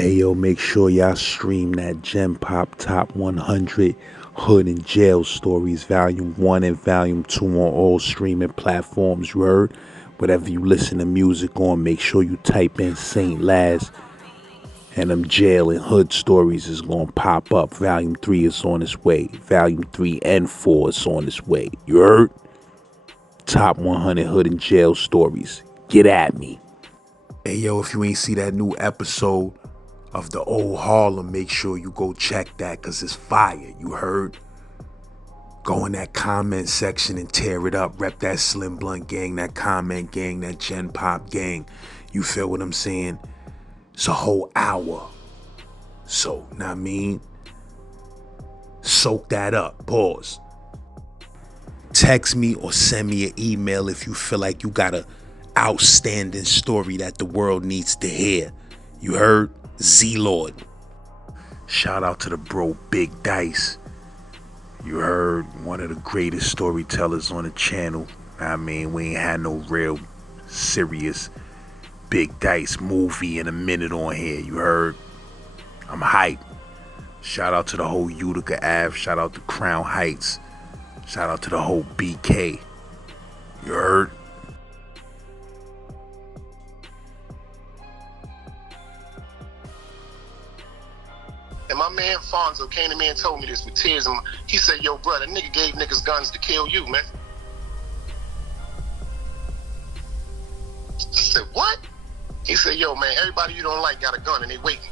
Ayo, make sure y'all stream that Gen Pop Top 100 Hood and Jail Stories Volume 1 and Volume 2 on all streaming platforms, you heard? Whatever you listen to music on, make sure you type in St. LAZ and them jail and hood stories is gonna pop up. Volume 3 is on its way. Volume 3 and 4 is on its way. You heard? Top 100 Hood and Jail Stories. Get at me. Hey yo, if you ain't see that new episode of the old Harlem, make sure you go check that, cause it's fire, you heard? Go in that comment section and tear it up. Rep that Slim Blunt gang, that comment gang, that Gen Pop gang. You feel what I'm saying? It's a whole hour. So, know what I mean? Soak that up. Pause. Text me or send me an email if you feel like you got a outstanding story that the world needs to hear. You heard? Z-Lord. Shout out to the bro Big Dice. You heard? One of the greatest storytellers on the channel. I mean, we ain't had no real serious Big Dice movie in a minute on here. You heard? I'm hyped. Shout out to the whole Utica Ave. Shout out to Crown Heights. Shout out to the whole BK. You heard? And my man Fonzo came to me and told me this with tears. He said, yo, bro, that nigga gave niggas guns to kill you, man. I said, what? He said, yo, man, everybody you don't like got a gun and they waiting.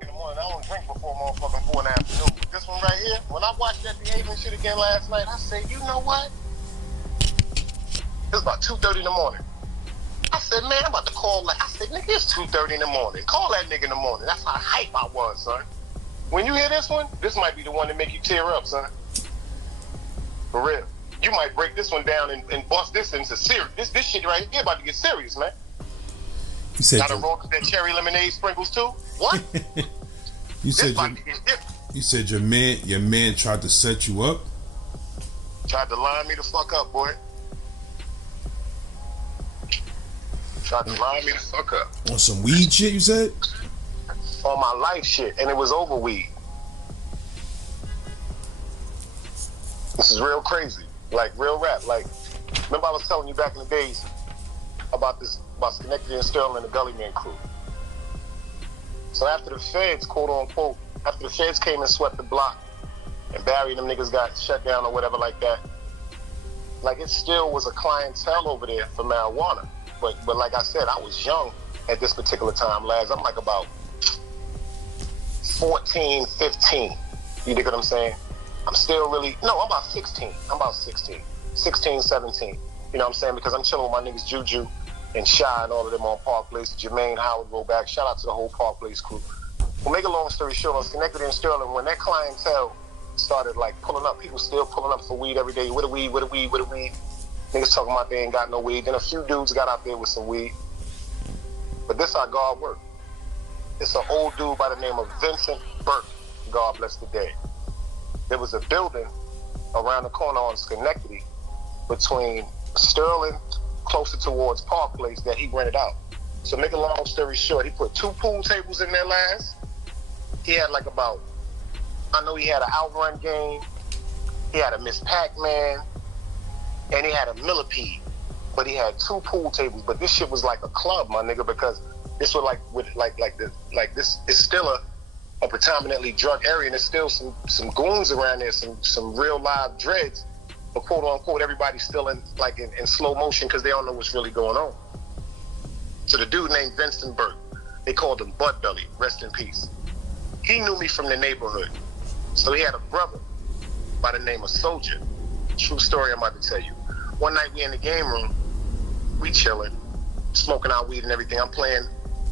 In the morning, I don't drink before motherfucking 4 in the afternoon. But this one right here, when I watched that behaving shit again last night, I said, you know what? It was about 2:30 in the morning. I said, man, I'm about to call. I said, nigga, it's 2:30 in the morning. Call that nigga in the morning. That's how hype I was, son. When you hear this one, this might be the one that make you tear up, son. For real. You might break this one down and bust this into serious. This shit right here about to get serious, man. You said gotta roll that cherry lemonade sprinkles too? What? You said your man tried to set you up? Tried to line me the fuck up, boy. Tried to line me the fuck up. On some weed shit, you said? On my life shit, and it was over weed. This is real crazy. Like, real rap. Like, remember I was telling you back in the days about Schenectady and Sterling and the Gully Man crew. So after the feds, quote unquote, after the feds came and swept the block and Barry and them niggas got shut down or whatever like that, like it still was a clientele over there for marijuana. But like I said, I was young at this particular time, Laz. I'm like about 14, 15. You dig what I'm saying? I'm still really, no, I'm about 16. I'm about 16, 17. You know what I'm saying? Because I'm chilling with my niggas Juju and Shy and all of them on Park Place. Jermaine, Howard, go back. Shout out to the whole Park Place crew. Well, make a long story short, on Schenectady and Sterling, when that clientele started like pulling up, people still pulling up for weed every day. With a weed. Niggas talking about they ain't got no weed. Then a few dudes got out there with some weed. But this how God worked. It's an old dude by the name of Vincent Burke. God bless the dead. There was a building around the corner on Schenectady between Sterling, closer towards Park Place, that he rented out. So make a long story short, he put 2 pool tables in there last. He had like about, I know he had an outrun game, he had a Miss Pac-Man, and he had a millipede. But he had 2 pool tables. But this shit was like a club, my nigga, because this was like this is still a predominantly drug area, and there's still some goons around there, some real live dreads, but quote unquote everybody's still in slow motion because they don't know what's really going on. So the dude named Vincent Burke, they called him Bud Belly, rest in peace. He knew me from the neighborhood. So he had a brother by the name of Soldier. True story I'm about to tell you. One night we in the game room, we chilling, smoking our weed and everything. I'm playing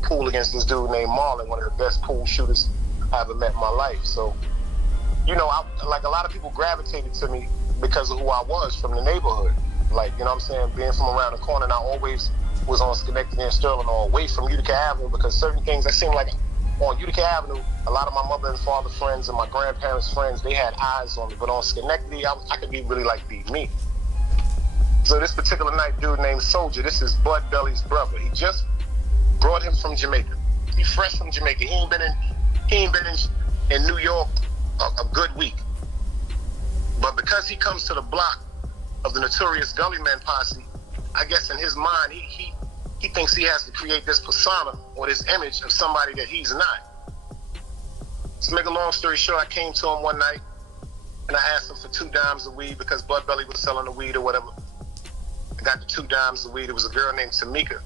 pool against this dude named Marlon, one of the best pool shooters I ever met in my life. So, you know, like a lot of people gravitated to me because of who I was from the neighborhood. Like, you know what I'm saying? Being from around the corner, and I always was on Schenectady and Sterling or away from Utica Avenue, because certain things that seemed like on Utica Avenue, a lot of my mother and father friends and my grandparents' friends, they had eyes on me. But on Schenectady, I could be really like be me. So this particular night, dude named Soldier, this is Bud Belly's brother. He just brought him from Jamaica. He fresh from Jamaica. He ain't been in New York a good week. But because he comes to the block of the notorious Gully Man posse, I guess in his mind, he thinks he has to create this persona or this image of somebody that he's not. To make a long story short, I came to him one night and I asked him for 2 dimes of weed because Bud Belly was selling the weed or whatever. I got the 2 dimes of weed. It was a girl named Tamika.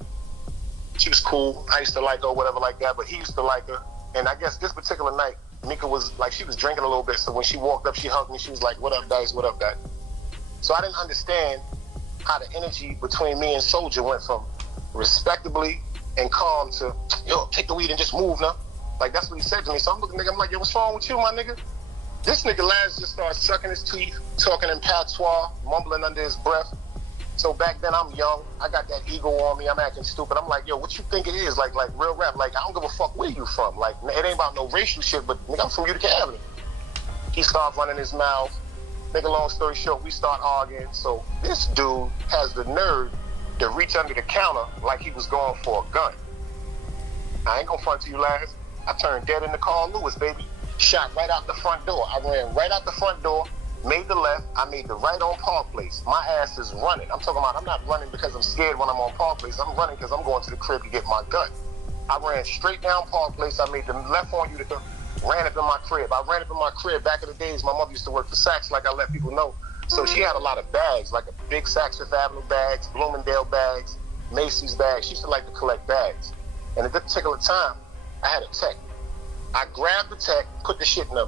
She was cool. I used to like her or whatever like that, but he used to like her. And I guess this particular night, Mika was like, she was drinking a little bit. So when she walked up, she hugged me. She was like, "What up, Dice? What up, Dice?" So I didn't understand how the energy between me and Soldier went from respectably and calm to, "Yo, take the weed and just move now." Like, that's what he said to me. So I'm looking at nigga, I'm like, "Yo, what's wrong with you, my nigga?" This nigga Laz just started sucking his teeth, talking in patois, mumbling under his breath. So back then I'm young, I got that ego on me, I'm acting stupid. I'm like, "Yo, what you think it is? Like real rap, like I don't give a fuck where you from. Like, it ain't about no racial shit, but nigga, I'm from Utica Avenue." He started running his mouth. Make a long story short, we start arguing. So this dude has the nerve to reach under the counter like he was going for a gun. I ain't gonna front to you, Laz. I turned dead in the Carl Lewis, baby. Shot right out the front door. I ran right out the front door, made the left, I made the right on Park Place. My ass is running. I'm talking about, I'm not running because I'm scared when I'm on Park Place. I'm running because I'm going to the crib to get my gun. I ran straight down Park Place. I made the left on Utica, ran up in my crib. I ran up in my crib. Back in the days, my mother used to work for Saks, like I let people know. So she had a lot of bags, like a big Saks Fifth Avenue bags, Bloomingdale bags, Macy's bags. She used to like to collect bags. And at this particular time, I had a tech. I grabbed the tech, put the shit in a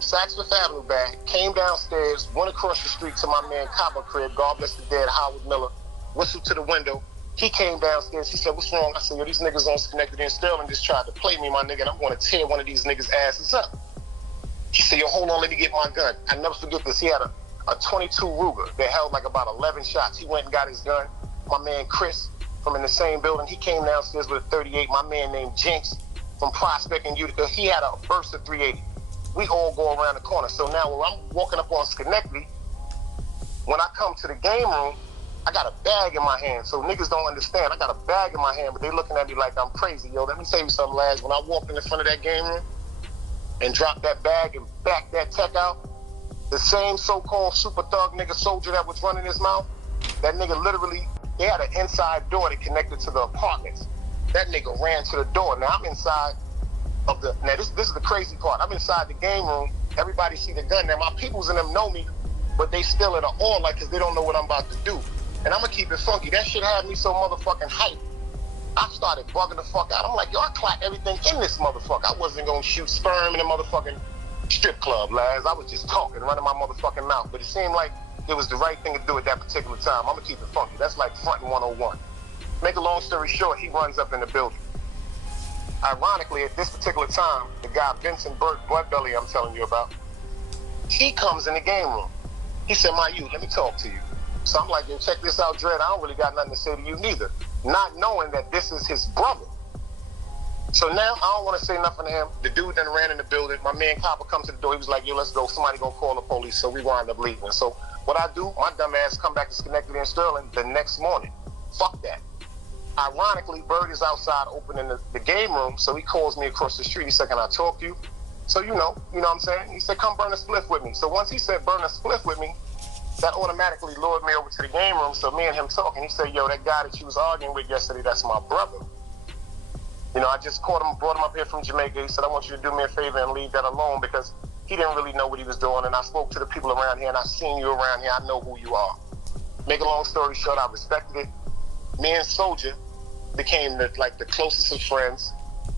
Saks Fifth Avenue bag, came downstairs, went across the street to my man Copper crib, God bless the dead, Howard Miller, whistled to the window. He came downstairs, he said, "What's wrong?" I said, "Yo, these niggas on Schenectady and Sterling just tried to play me, my nigga, and I'm going to tear one of these niggas' asses up." He said, "Yo, hold on, let me get my gun." I never forget this. He had a 22 Ruger that held like about 11 shots. He went and got his gun. My man Chris from in the same building, he came downstairs with a 38. My man named Jinx from Prospect and Utica, he had a burst of 380. We all go around the corner. So now when I'm walking up on Schenectady, when I come to the game room, I got a bag in my hand. So niggas don't understand. I got a bag in my hand, but they looking at me like I'm crazy. Yo, let me tell you something, Laz. When I walked in the front of that game room and dropped that bag and backed that tech out, the same so-called super thug nigga Soldier that was running his mouth, that nigga literally, they had an inside door that connected to the apartments. That nigga ran to the door. Now I'm inside of the, now this is the crazy part. I'm inside the game room. Everybody see the gun. Now my peoples in them know me, but they still in an awe like, cause they don't know what I'm about to do. And I'm gonna keep it funky. That shit had me so motherfucking hype. I started bugging the fuck out. I'm like, yo, I clap everything in this motherfucker. I wasn't gonna shoot sperm in a motherfucking strip club, Laz. I was just talking, running my motherfucking mouth. But it seemed like it was the right thing to do at that particular time. I'm gonna keep it funky. That's like fronting 101. Make a long story short, he runs up in the building. Ironically, at this particular time, the guy Vincent Burt Bloodbelly I'm telling you about, he comes in the game room. He said, "My youth, let me talk to you." So I'm like, "Yo, check this out, Dread. I don't really got nothing to say to you neither." Not knowing that this is his brother. So now I don't want to say nothing to him. The dude then ran in the building. My man Copper comes to the door. He was like, "Yo, let's go. Somebody gonna call the police." So we wind up leaving. So what I do, my dumb ass come back to Schenectady and Sterling the next morning. Fuck that. Ironically, Bird is outside opening the game room, so he calls me across the street. He said, "Can I talk to you?" So you know what I'm saying? He said, "Come burn a spliff with me." So once he said burn a spliff with me, that automatically lured me over to the game room. So me and him talking, he said, "Yo, that guy that you was arguing with yesterday, that's my brother. You know, I just caught him, brought him up here from Jamaica." He said, "I want you to do me a favor and leave that alone," because he didn't really know what he was doing. And I spoke to the people around here, and I seen you around here. I know who you are. Make a long story short, I respected it. Me and Soldier became the closest of friends,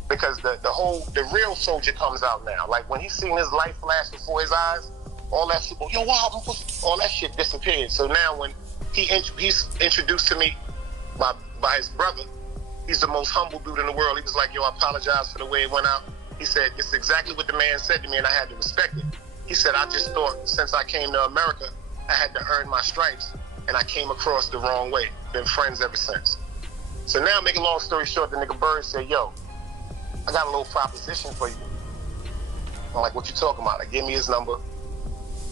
because the real Soldier comes out now. Like when he seen his life flash before his eyes, all that shit, "Yo, wow," all that shit disappeared. So now when he's introduced to me by his brother, he's the most humble dude in the world. He was like, "Yo, I apologize for the way it went out." He said, "It's exactly what the man said to me, and I had to respect it." He said, "I just thought since I came to America, I had to earn my stripes, and I came across the wrong way. Been friends ever since." So now, make a long story short, the nigga Bird said, "Yo, I got a little proposition for you." I'm like, "What you talking about?" Like, give me his number.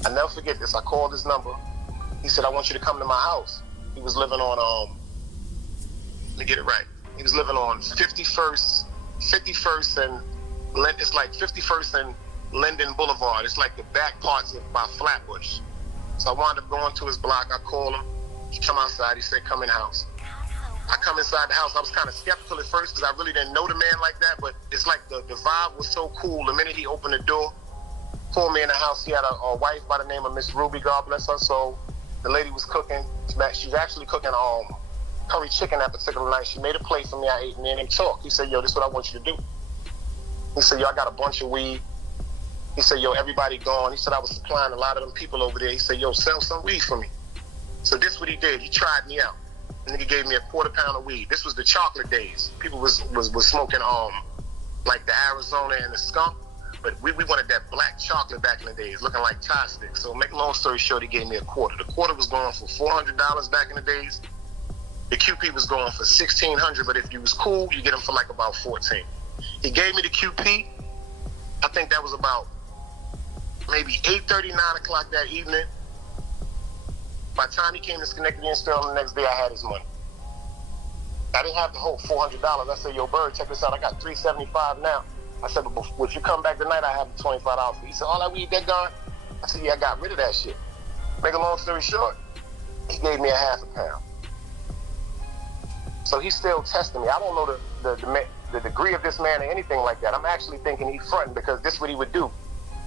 I never forget this. I called his number. He said, "I want you to come to my house." He was living on, let me get it right. He was living on 51st and it's like 51st and Linden Boulevard. It's like the back parts by Flatbush. So I wound up going to his block. I called him. He come outside. He said, come in the house. I come inside the house. I was kind of skeptical at first because I really didn't know the man like that, but it's like the vibe was so cool. The minute he opened the door, pulled me in the house, he had a wife by the name of Miss Ruby, God bless her soul. The lady was cooking. She was actually cooking curry chicken that particular night. She made a plate for me. I ate, me and him talked. He said, yo, this is what I want you to do. He said, yo, I got a bunch of weed. He said, yo, everybody gone. He said, I was supplying a lot of them people over there. He said, yo, sell some weed for me. So this is what he did. He tried me out. The nigga gave me a quarter pound of weed. This was the chocolate days. People was smoking like the Arizona and the skunk, but we wanted that black chocolate back in the days, looking like Thai sticks. So make a long story short, he gave me a quarter. The quarter was going for $400 back in the days. The QP was going for $1,600, but if you was cool, you get them for like about $14. He gave me the QP. I think that was about maybe 8:30, 9 o'clock that evening. By the time he came to Schenectady and Sterling the next day, I had his money. I didn't have the whole $400. I said, yo, Bird, check this out. I got $375 now. I said, but if you come back tonight, I have the $25 for you. He said, all that weed that gone? I said, yeah, I got rid of that shit. Make a long story short, he gave me a half a pound. So he's still testing me. I don't know the degree of this man or anything like that. I'm actually thinking he's fronting because this is what he would do.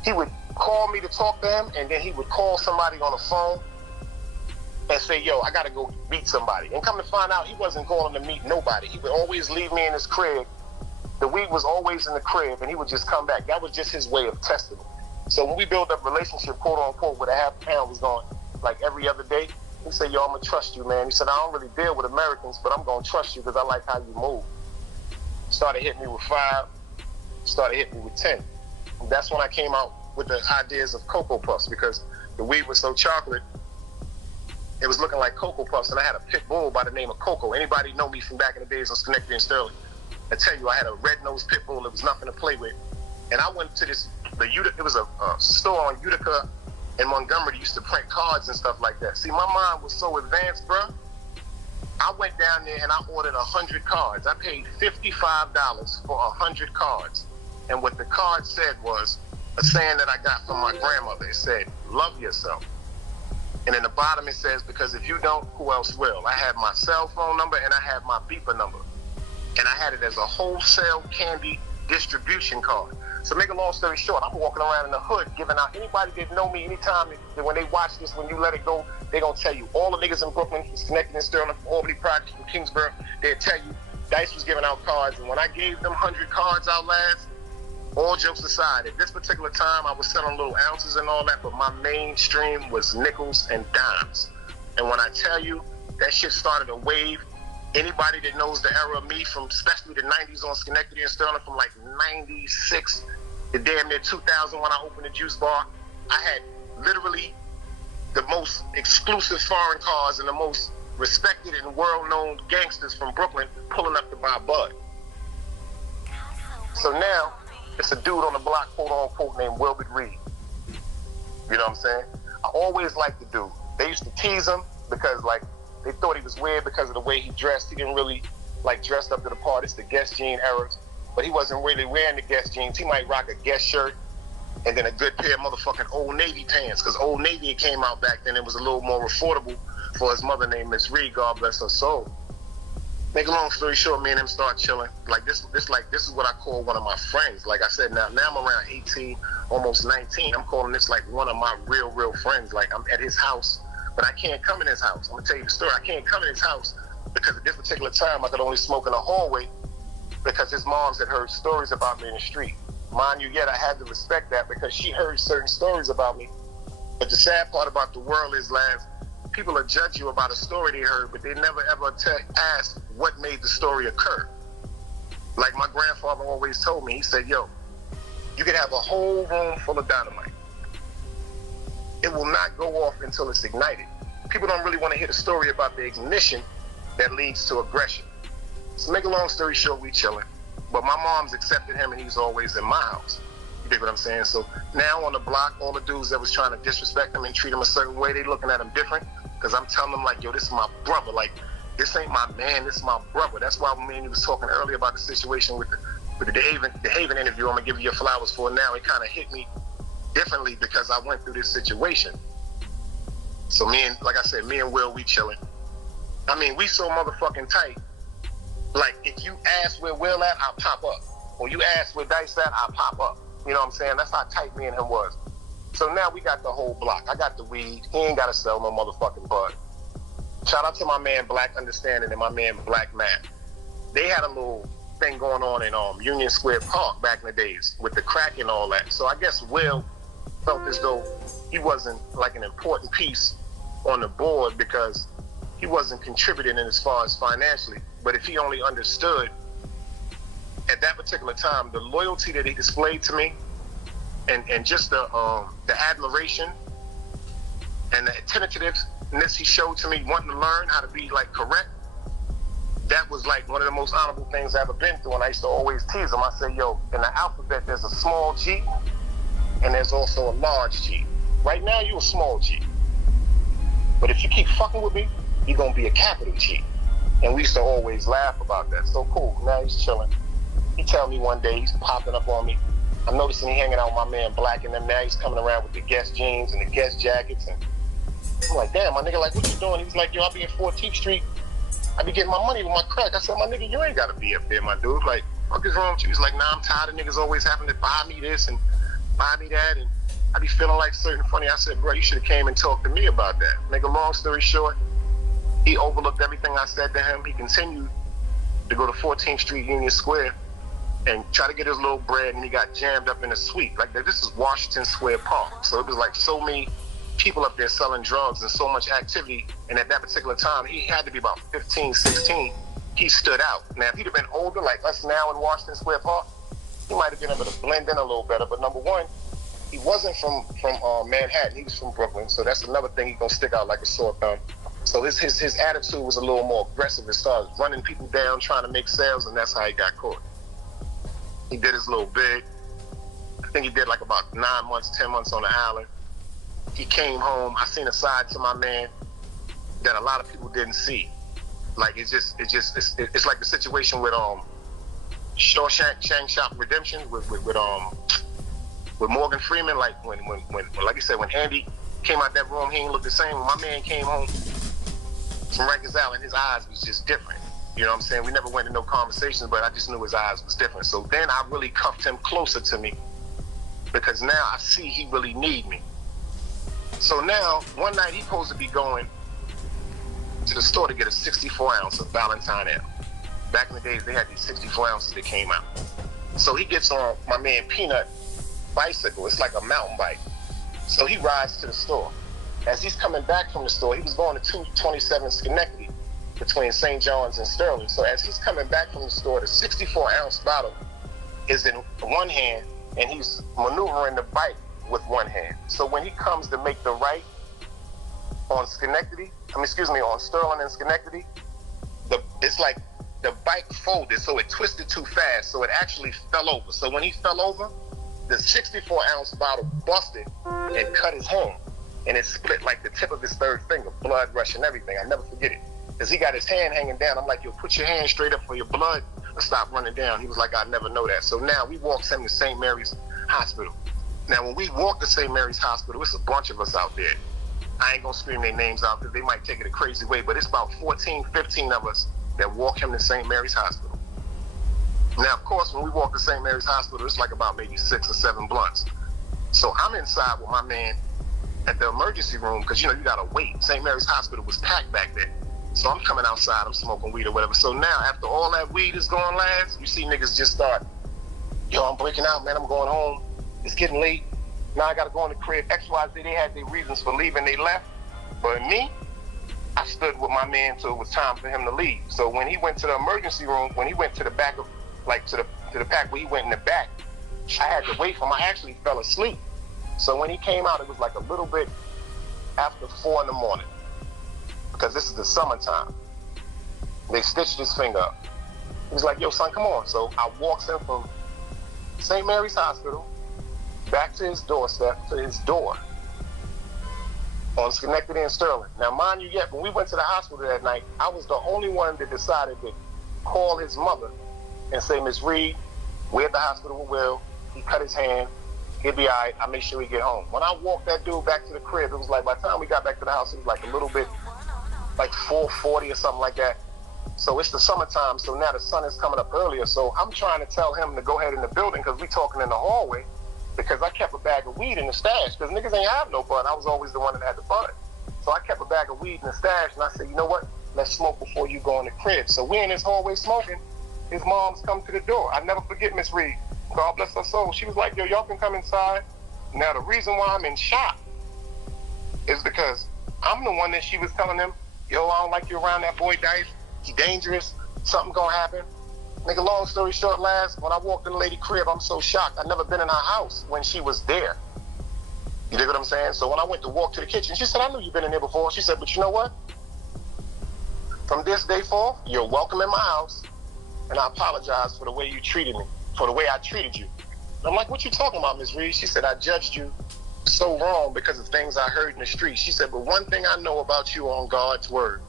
He would call me to talk to him, and then he would call somebody on the phone and say, yo, I got to go meet somebody. And come to find out, he wasn't calling to meet nobody. He would always leave me in his crib. The weed was always in the crib, and he would just come back. That was just his way of testing me. So when we built up a relationship, quote unquote, with a half pound was going like every other day, he said, yo, I'm going to trust you, man. He said, I don't really deal with Americans, but I'm going to trust you because I like how you move. Started hitting me with 5, started hitting me with 10. And that's when I came out with the ideas of Cocoa Puffs because the weed was so chocolate. It was looking like Cocoa Puffs, and I had a pit bull by the name of Coco. Anybody know me from back in the days on Schenectady and Sterling? I tell you, I had a red-nosed pit bull. There was nothing to play with. And I went to it was a store on Utica in Montgomery that used to print cards and stuff like that. See, my mind was so advanced, bro. I went down there and I ordered 100 cards. I paid $55 for 100 cards. And what the card said was a saying that I got from my grandmother. It said, love yourself. And in the bottom it says, because if you don't, who else will? I had my cell phone number and I had my beeper number. And I had it as a wholesale candy distribution card. So make a long story short, I'm walking around in the hood giving out anybody that know me anytime that when they watch this, when you let it go, they're going to tell you. All the niggas in Brooklyn, from Schenectady and Sterling, from Albany Project, from Kingsborough, they'll tell you Dice was giving out cards. And when I gave them 100 cards out last, all jokes aside, at this particular time, I was selling little ounces and all that, but my mainstream was nickels and dimes. And when I tell you, that shit started a wave. Anybody that knows the era of me from especially the 90s on Schenectady and Sterling, from like 96 to damn near 2000 when I opened the juice bar, I had literally the most exclusive foreign cars and the most respected and world-known gangsters from Brooklyn pulling up to buy bud. So now, it's a dude on the block, quote unquote, named Wilbert Reed. You know what I'm saying? I always liked the dude. They used to tease him because, like, they thought he was weird because of the way he dressed. He didn't really, like, dress up to the part. It's the Guess jean eras. But he wasn't really wearing the Guess jeans. He might rock a Guess shirt and then a good pair of motherfucking Old Navy pants. Because Old Navy came out back then. It was a little more affordable for his mother named Miss Reed, God bless her soul. Make a long story short, me and him start chilling. Like this is what I call one of my friends. Like I said, now I'm around 18, almost 19. I'm calling this like one of my real friends. Like I'm at his house, but I can't come in his house. I'm gonna tell you the story. I can't come in his house because at this particular time I could only smoke in the hallway because his moms had heard stories about me in the street. Mind you, yet I had to respect that because she heard certain stories about me. But the sad part about the world is, LAZ, people will judge you about a story they heard, but they never ever ask what made the story occur. Like my grandfather always told me, he said, yo, you could have a whole room full of dynamite. It will not go off until it's ignited. People don't really want to hear the story about the ignition that leads to aggression. So make a long story short, we chilling. But my mom's accepted him and he's always in my house. You dig what I'm saying? So now on the block, all the dudes that was trying to disrespect him and treat him a certain way, they looking at him different. Because I'm telling them, like, yo, this is my brother. Like, This ain't my man, this is my brother. That's why me and you was talking earlier about the situation with the Haven interview. I'm gonna give you your flowers for now. It kind of hit me differently because I went through this situation. So like I said, me and Will, we chilling. I mean, we so motherfucking tight. Like, if you ask where Will at, I'll pop up. Or you ask where Dice at, I'll pop up. You know what I'm saying? That's how tight me and him was. So now we got the whole block. I got the weed. He ain't got to sell no motherfucking bud. Shout out to my man Black Understanding and my man Black Matt. They had a little thing going on in Union Square Park back in the days with the crack and all that. So I guess Will felt as though he wasn't like an important piece on the board because he wasn't contributing in as far as financially. But if he only understood at that particular time the loyalty that he displayed to me and just the admiration and the attentiveness he showed to me, wanting to learn how to be like correct, that was like one of the most honorable things I've ever been through. And I used to always tease him. I say, yo, in the alphabet there's a small G and there's also a large G. Right now you a small G, but if you keep fucking with me, you're gonna be a capital G. And we used to always laugh about that. So cool. Now he's chilling. He tell me one day he's popping up on me. I'm noticing he hanging out with my man Black, and then now he's coming around with the Guess jeans and the Guess jackets. And I'm like, damn, my nigga, like, what you doing? He was like, yo, I'll be in 14th Street. I be getting my money with my crack. I said, my nigga, you ain't gotta be up there, my dude. Like, what is wrong with you? He's like, nah, I'm tired of niggas always having to buy me this and buy me that, and I be feeling like certain funny. I said, bro, you should have came and talked to me about that. Nigga, long story short, he overlooked everything I said to him. He continued to go to 14th Street Union Square and try to get his little bread, and he got jammed up in a suite. Like, this is Washington Square Park. So it was like so many people up there selling drugs and so much activity. And at that particular time, he had to be about 15, 16. He stood out. Now, if he'd have been older, like us now in Washington Square Park, he might have been able to blend in a little better. But number one, he wasn't from Manhattan. He was from Brooklyn. So that's another thing he's going to stick out like a sore thumb. So his attitude was a little more aggressive as far as running people down, trying to make sales, and that's how he got caught. He did his little bid. I think he did like about 9 months, 10 months on the island. He came home. I seen a side to my man that a lot of people didn't see. Like, it's like the situation with Shawshank Redemption with Morgan Freeman. Like when like you said, when Andy came out that room, he ain't look the same. When my man came home from Rikers Island, his eyes was just different. You know what I'm saying? We never went into no conversations, but I just knew his eyes was different. So then I really cuffed him closer to me because now I see he really need me. So now, one night he's supposed to be going to the store to get a 64 ounce of Valentine Ale. Back in the days, they had these 64 ounces that came out. So he gets on my man Peanut bicycle. It's like a mountain bike. So he rides to the store. As he's coming back from the store, he was going to 227 Schenectady between St. John's and Sterling. So as he's coming back from the store, the 64 ounce bottle is in one hand and he's maneuvering the bike with one hand. So when he comes to make the right on on Sterling and Schenectady, it's like the bike folded, so it twisted too fast, so it actually fell over. So when he fell over, the 64 ounce bottle busted and cut his hand, and it split like the tip of his third finger, blood rushing, everything. I never forget it, because he got his hand hanging down. I'm like, yo, put your hand straight up for your blood and stop running down. He was like, I never know that. So now we walked him to St. Mary's Hospital. Now, when we walk to St. Mary's Hospital, it's a bunch of us out there. I ain't gonna scream their names out because they might take it a crazy way, but it's about 14, 15 of us that walk him to St. Mary's Hospital. Now, of course, when we walk to St. Mary's Hospital, it's like about maybe 6 or 7 blunts. So I'm inside with my man at the emergency room because, you gotta wait. St. Mary's Hospital was packed back then. So I'm coming outside, I'm smoking weed or whatever. So now, after all that weed is going last, you see niggas just start, yo, I'm breaking out, man, I'm going home. It's getting late. Now I gotta go in the crib. XYZ, they had their reasons for leaving, they left. But me, I stood with my man till it was time for him to leave. So when he went to the emergency room, when he went to the back of, like to the pack where he went in the back, I had to wait for him. I actually fell asleep. So when he came out, it was like a little bit after 4 in the morning, because this is the summertime. They stitched his finger up. He was like, yo, son, come on. So I walked him from St. Mary's Hospital back to his doorstep, to his door. on Schenectady and Sterling. Now, mind you, yet when we went to the hospital that night, I was the only one that decided to call his mother and say, Miss Reed, we're at the hospital with Will. He cut his hand. He'll be all right. I'll make sure he get home. When I walked that dude back to the crib, it was like, by the time we got back to the house, it was like a little bit, like 4:40 or something like that. So it's the summertime, so now the sun is coming up earlier. So I'm trying to tell him to go ahead in the building because we talking in the hallway, because I kept a bag of weed in the stash because niggas ain't have no bud. I was always the one that had the bud. So I kept a bag of weed in the stash, and I said, you know what? Let's smoke before you go in the crib. So we're in this hallway smoking. His mom's come to the door. I never forget Miss Reed. God bless her soul. She was like, yo, y'all can come inside. Now, the reason why I'm in shock is because I'm the one that she was telling him, yo, I don't like you around that boy Dice. He dangerous. Something gonna happen. Nigga, long story short, last, when I walked in the lady crib, I'm so shocked. I never been in her house when she was there. You dig what I'm saying? So when I went to walk to the kitchen, she said, I knew you've been in there before. She said, but you know what? From this day forth, you're welcome in my house, and I apologize for the way you treated me, for the way I treated you. And I'm like, what you talking about, Miss Reed? She said, I judged you so wrong because of things I heard in the street. She said, but one thing I know about you on God's word,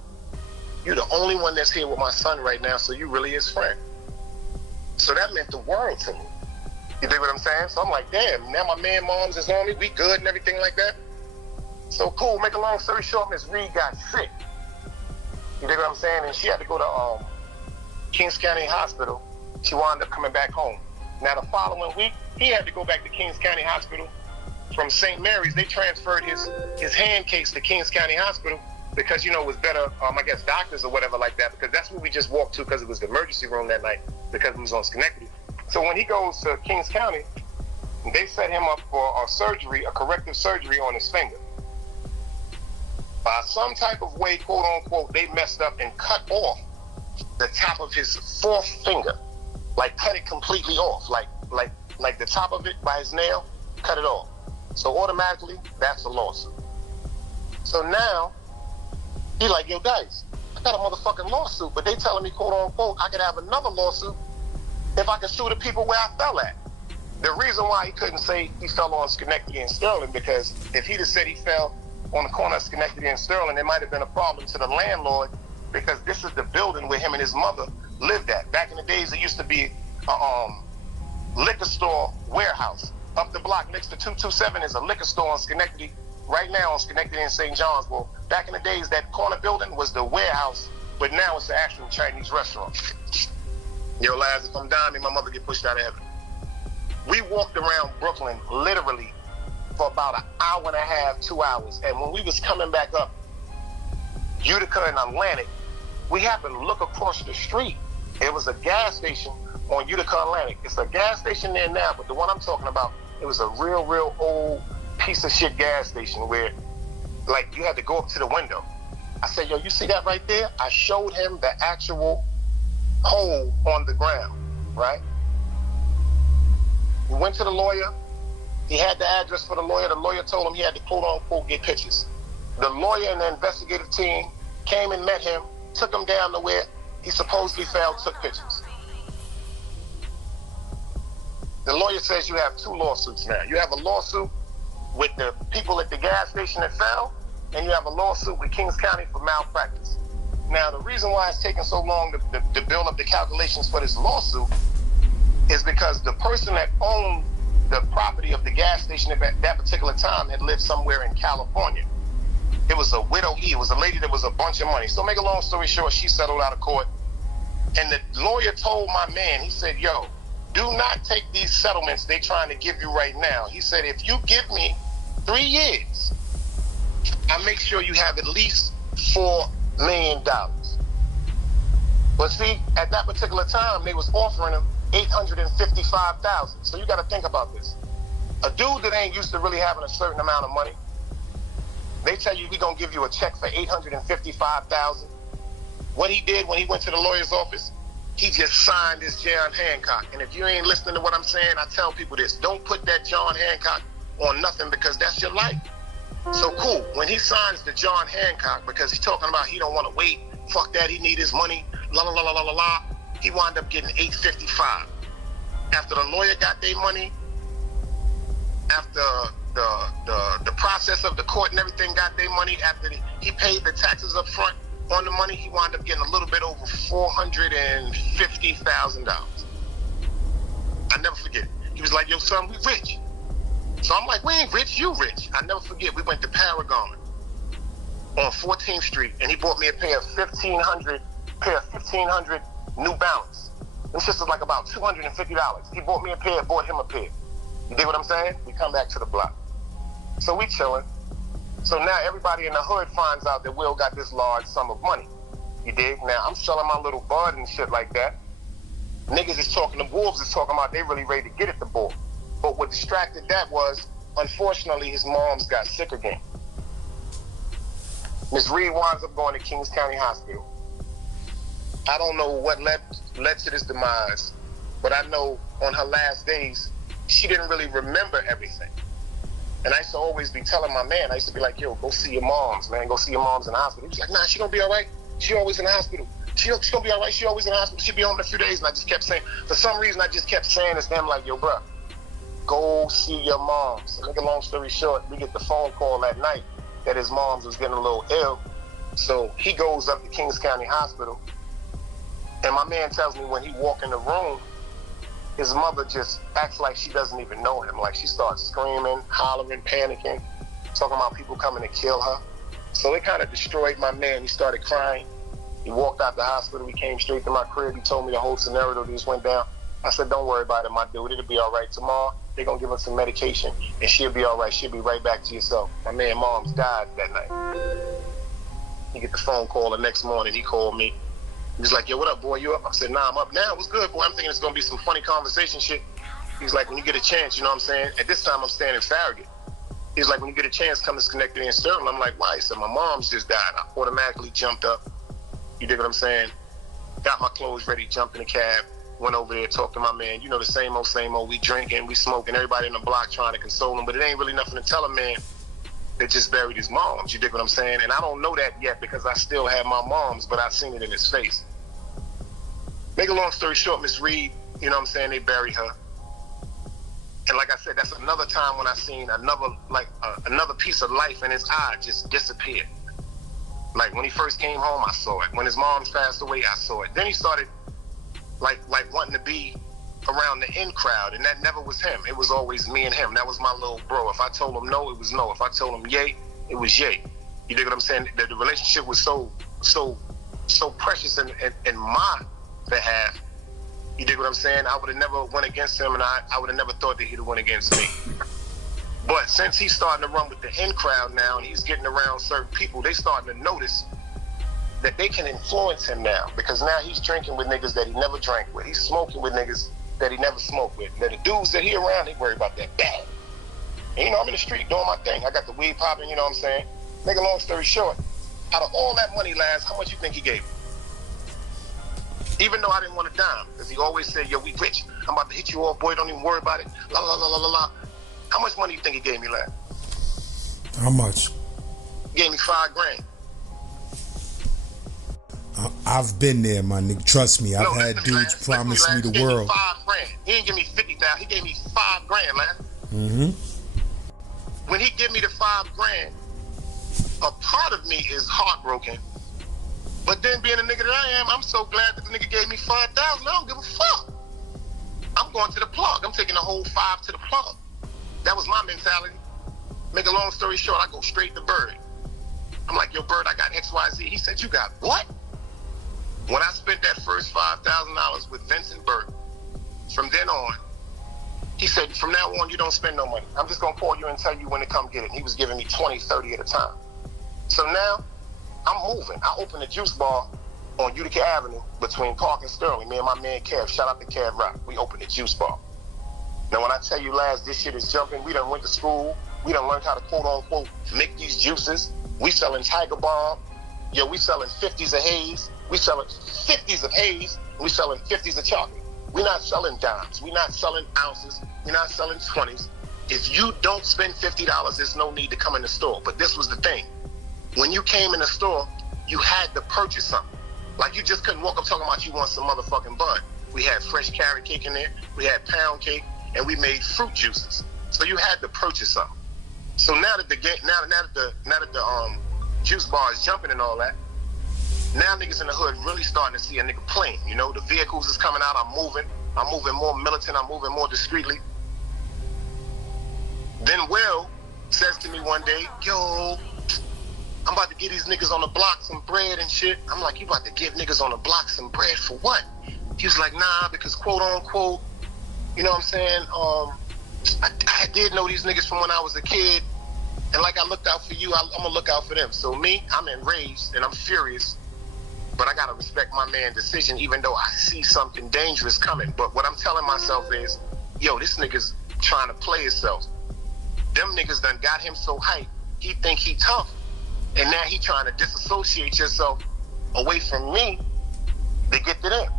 you're the only one that's here with my son right now, so you really his friend. So that meant the world to me. You dig what I'm saying? So I'm like, damn, now my man moms is on me, we good and everything like that. So cool, make a long story short, Miss Reed got sick. You dig what I'm saying? And she had to go to Kings County Hospital. She wound up coming back home. Now the following week, he had to go back to Kings County Hospital from St. Mary's. They transferred his hand case to Kings County Hospital because, you know, it was better, I guess, doctors or whatever like that, because that's where we just walked to because it was the emergency room that night because we was on Schenectady. So when he goes to Kings County, they set him up for a surgery, a corrective surgery on his finger. By some type of way, quote unquote, they messed up and cut off the top of his fourth finger. Like cut it completely off. Like the top of it by his nail, cut it off. So automatically, that's a lawsuit. So now, he like, yo, guys, I got a motherfucking lawsuit, but they telling me, quote unquote, I could have another lawsuit if I could sue the people where I fell at. The reason why he couldn't say he fell on Schenectady and Sterling, because if he'd have said he fell on the corner of Schenectady and Sterling, it might have been a problem to the landlord, because this is the building where him and his mother lived at. Back in the days, it used to be a liquor store warehouse. Up the block next to 227 is a liquor store on Schenectady. Right now on Schenectady and St. John's. Well, back in the days, that corner building was the warehouse, but now it's the actual Chinese restaurant. Yo, LAZ, if I'm dying, my mother get pushed out of heaven. We walked around Brooklyn literally for about an hour and a half, 2 hours. And when we was coming back up Utica and Atlantic, we happened to look across the street. It was a gas station on Utica Atlantic. It's a gas station there now, but the one I'm talking about, it was a real old piece of shit gas station where, like, you had to go up to the window. I said, yo, you see that right there? I showed him the actual hole on the ground, right? We went to the lawyer. He had the address for the lawyer. The lawyer told him he had to, quote unquote, get pictures. The lawyer and the investigative team came and met him, took him down to where he supposedly fell, took pictures. The lawyer says you have two lawsuits now. You have a lawsuit with the people at the gas station that fell, and you have a lawsuit with Kings County for malpractice. Now, the reason why it's taking so long to build up the calculations for this lawsuit is because the person that owned the property of the gas station at that particular time had lived somewhere in California. It was a widow E. It was a lady that was a bunch of money. So make a long story short, she settled out of court. And the lawyer told my man, he said, yo, do not take these settlements they're trying to give you right now. He said, if you give me 3 years, I make sure you have at least $4 million. But see, at that particular time, they was offering him $855,000. So you got to think about this. A dude that ain't used to really having a certain amount of money, they tell you, we gonna give you a check for $855,000. What he did when he went to the lawyer's office, he just signed his John Hancock. And if you ain't listening to what I'm saying, I tell people this: don't put that John Hancock on nothing, because that's your life. So cool, when he signs the John Hancock, because he's talking about he don't want to wait, fuck that, he need his money, la la la la la la, he wound up getting $855. After the lawyer got their money, after the process of the court and everything got their money after he paid the taxes up front on the money. He wound up getting a little bit over $450,000. I never forget it. He was like, yo, son, we rich. So I'm like, we ain't rich, you rich. I never forget, we went to Paragon on 14th Street, and he bought me a pair of 1500 New Balance. Them shits was like about $250. He bought me a pair, bought him a pair. You dig what I'm saying? We come back to the block. So we chilling. So now everybody in the hood finds out that Will got this large sum of money. You dig? Now I'm selling my little bud and shit like that. Niggas is talking, the wolves is talking about they really ready to get at the bull. But what distracted that was, unfortunately, his moms got sick again. Miss Reed winds up going to Kings County Hospital. I don't know what led to this demise, but I know on her last days, she didn't really remember everything. And I used to always be telling my man, I used to be like, yo, go see your moms, man. Go see your moms in the hospital. He was like, nah, she gonna be all right. She always in the hospital. She gonna be all right. She always in the hospital. She'll be home in a few days. And I just kept saying, for some reason, I just kept saying this to him like, yo, bro, go see your moms. And make a long story short, we get the phone call that night that his moms was getting a little ill. So he goes up to Kings County Hospital. And my man tells me when he walk in the room, his mother just acts like she doesn't even know him. Like she starts screaming, hollering, panicking, talking about people coming to kill her. So it kind of destroyed my man. He started crying. He walked out the hospital. He came straight to my crib. He told me the whole scenario that just went down. I said, don't worry about it, my dude. It'll be all right. Tomorrow, they're going to give her some medication, and she'll be all right. She'll be right back to yourself. My man, mom's died that night. He get the phone call the next morning. He called me. He was like, yo, what up, boy? You up? I said, nah, I'm up now. What's good, boy? I'm thinking it's going to be some funny conversation shit. He's like, when you get a chance, you know what I'm saying? At this time, I'm staying in Farragut. He's like, when you get a chance, come to Schenectady and Sterling. I'm like, why? He said, my mom's just died. I automatically jumped up. You dig what I'm saying? Got my clothes ready, jumped in the cab, went over there, talked to my man. You know, the same old. We drinking, we smoking, everybody in the block trying to console him. But it ain't really nothing to tell a man that just buried his moms. You dig what I'm saying? And I don't know that yet because I still have my moms, but I've seen it in his face. Make a long story short, Miss Reed, you know what I'm saying, they buried her. And like I said, that's another time when I seen another piece of life in his eye just disappear. Like when he first came home, I saw it. When his mom's passed away, I saw it. Then he started like wanting to be around the in crowd, and that never was him. It was always me and him. That was my little bro. If I told him no, it was no. If I told him yay, it was yay. You dig what I'm saying? The relationship was so precious in my behalf. You dig what I'm saying? I would have never went against him, and I would have never thought that he'd have went against me. But since he's starting to run with the in crowd now, and he's getting around certain people, they starting to notice that they can influence him now, because now he's drinking with niggas that he never drank with. He's smoking with niggas that he never smoked with. Now the dudes that he around, they worry about that bad. And you know, I'm in the street doing my thing. I got the weed popping, you know what I'm saying? Make a long story short, out of all that money, Laz, how much you think he gave me? Even though I didn't want a dime, because he always said, yo, we rich. I'm about to hit you all, boy, don't even worry about it. La, la, la, la, la, la. How much money you think he gave me, Laz? How much? He gave me $5,000. I've been there, my nigga. Trust me, I've had dudes promise me the world. He didn't give me $50,000. He gave me $5,000, Laz. Mm-hmm. When he give me the $5,000, a part of me is heartbroken. But then being a nigga that I am, I'm so glad that the nigga gave me $5,000. I don't give a fuck. I'm going to the plug. I'm taking the whole 5 to the plug. That was my mentality. Make a long story short, I go straight to Bird. I'm like, yo, Bird, I got XYZ. He said, you got what? When I spent that first $5,000 with Vincent Bird, from then on, he said, from now on, you don't spend no money. I'm just going to call you and tell you when to come get it. And he was giving me 20, 30 at a time. So now, I'm moving. I opened a juice bar on Utica Avenue between Park and Sterling. Me and my man Kev, shout out to Kev Rock. We opened a juice bar. Now when I tell you, Laz, this shit is jumping. We done went to school. We done learned how to quote unquote make these juices. We selling Tiger Bomb. Yo, we selling 50s of haze. We selling 50s of haze. We selling 50s of chocolate. We not selling dimes. We not selling ounces. We not selling 20s. If you don't spend $50, there's no need to come in the store. But this was the thing. When you came in the store, you had to purchase something. Like you just couldn't walk up talking about you want some motherfucking bun. We had fresh carrot cake in there, we had pound cake, and we made fruit juices. So you had to purchase something. So now that the game, now that the juice bar is jumping and all that, now niggas in the hood really starting to see a nigga playing. You know, the vehicles is coming out. I'm moving more militant. I'm moving more discreetly. Then Will says to me one day, yo, I'm about to give these niggas on the block some bread and shit. I'm like, you about to give niggas on the block some bread for what? He was like, nah, because quote unquote, you know what I'm saying? I did know these niggas from when I was a kid. And like I looked out for you, I'm gonna look out for them. So me, I'm enraged and I'm furious. But I gotta respect my man's decision, even though I see something dangerous coming. But what I'm telling myself is, yo, this nigga's trying to play himself. Them niggas done got him so hyped, he think he tough. And now he trying to disassociate yourself away from me to get to them.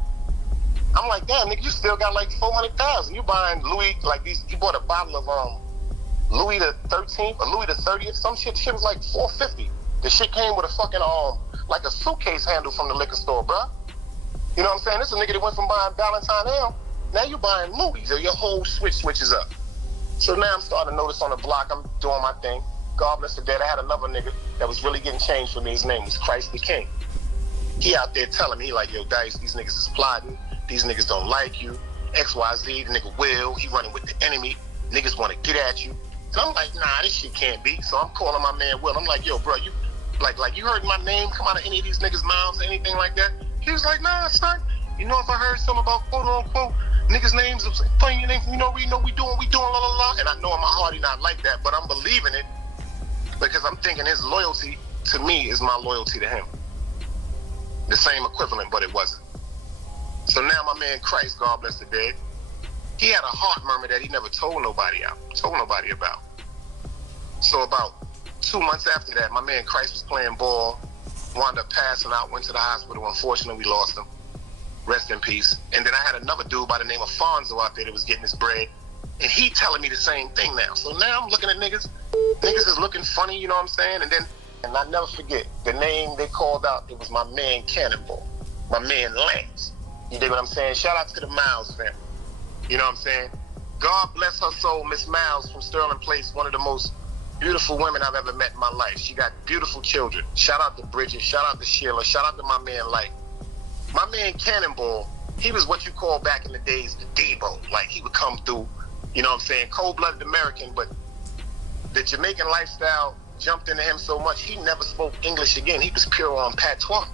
I'm like, damn, nigga, you still got like 400,000. You buying Louis, like these, you bought a bottle of Louis the 13th or Louis the 30th, some shit. Shit was like $4.50. The shit came with a fucking like a suitcase handle from the liquor store, bruh. You know what I'm saying? This is a nigga that went from buying Valentine Ale. Now you buying Louis. So your whole switches up. So now I'm starting to notice on the block, I'm doing my thing. God bless the dead. I had another nigga that was really getting changed for me. His name was Christ the King. He out there telling me, like, yo, Dice, these niggas is plotting. These niggas don't like you. XYZ, the nigga Will, he running with the enemy. Niggas want to get at you. And I'm like, nah, this shit can't be. So I'm calling my man Will. I'm like, yo, bro, you like you heard my name come out of any of these niggas' mouths or anything like that? He was like, nah, son. You know, if I heard something about quote unquote niggas' names, playing your name, we know we doing, la la la. And I know in my heart he not like that, but I'm believing it because I'm thinking his loyalty to me is my loyalty to him. The same equivalent, but it wasn't. So now my man Christ, God bless the dead, he had a heart murmur that he never told nobody about. So about 2 months after that, my man Christ was playing ball, wound up passing out, went to the hospital. Unfortunately, we lost him. Rest in peace. And then I had another dude by the name of Fonzo out there that was getting his bread, and he telling me the same thing now. So now I'm looking at niggas. Niggas is looking funny, you know what I'm saying? And I never forget, the name they called out, it was my man Cannonball, my man Lance. You dig what I'm saying? Shout out to the Miles family. You know what I'm saying? God bless her soul, Miss Miles from Sterling Place, one of the most beautiful women I've ever met in my life. She got beautiful children. Shout out to Bridget, shout out to Sheila, shout out to my man Light. My man Cannonball, he was what you call back in the days the Debo. Like, he would come through, you know what I'm saying, cold-blooded American, but the Jamaican lifestyle jumped into him so much, he never spoke English again. He was pure on patois.